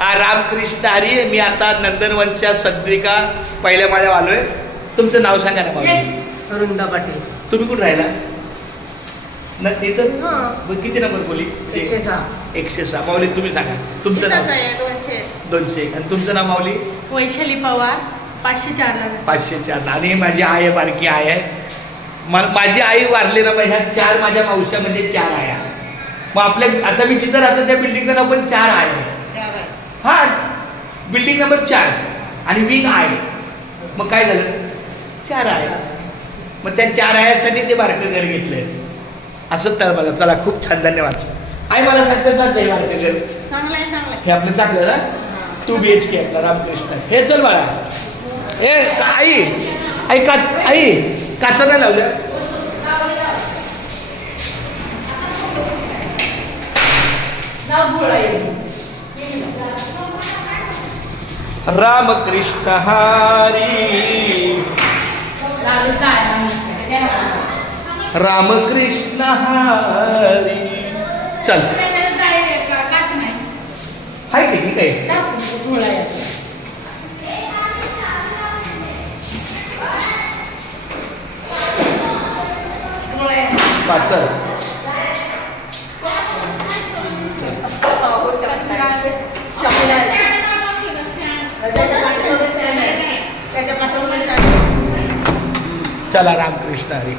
रामकृष्ण हरी. मी आता नंदनवनच्या सद्रिका पहिल्या माळ्यावर आलोय. तुमचं नाव सांगा ना माऊली. अरुंदा पाटील. तुम्ही कुठे राहिला न इथं? किती नंबर बोली? 106. 106. माऊली तुम्ही सांगा तुमचं नाव. 200. आणि तुमचं नाव माऊली? वैशाली पवार. 504. 504. आणि माझी आई आहे, बारकी आई आहे. माझी आई वारली ना, ह्या 4 माझ्या मावशामध्ये 4 आया. मग आपल्या आता मी जिथं राहतो त्या बिल्डिंगचं नाव पण 4 आहे. हा, बिल्डिंग नंबर 4 आणि विंग आहे. मग काय झालं? 4 आहे. मग त्या 4 आयासाठी ते बारकं घर घेतलंय. असं तर बघा. चला, खूप छान, धन्यवाद. आई मला सांगते बारकं घर हे आपलं चांगलं ना. 2 BHK आपला रामकृष्ण. हे चल बाळा. आई आई आई काचा नाही लावलं. रामकृष्ण हरी. रामकृष्ण हरी. चल हाय की काय? चल चला रामकृष्ण हरी.